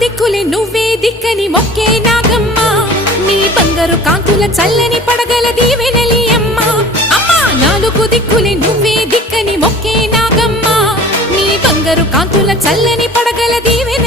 దిక్కులే నువ్వే దిక్కని మొక్కే నాగమ్మ నీ బంగారు కాంతుల చల్లని పడగల దీవెనలి అమ్మ అమ్మా నాలుగు దిక్కులే నువ్వే దిక్కని మొక్కే నాగమ్మ నీ బంగారు కాంతుల చల్లని పడగల దీవెన